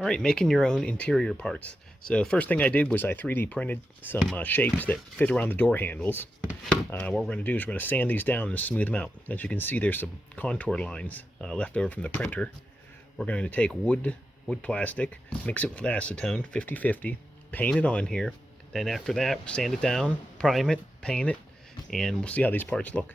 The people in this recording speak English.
All right, making your own interior parts. So first thing I did was I 3D printed some shapes that fit around the door handles. What we're going to do is we're going to sand these down and smooth them out. As you can see, there's some contour lines left over from the printer. We're going to take wood plastic, mix it with acetone, 50-50, paint it on here. Then after that, sand it down, prime it, paint it, and we'll see how these parts look.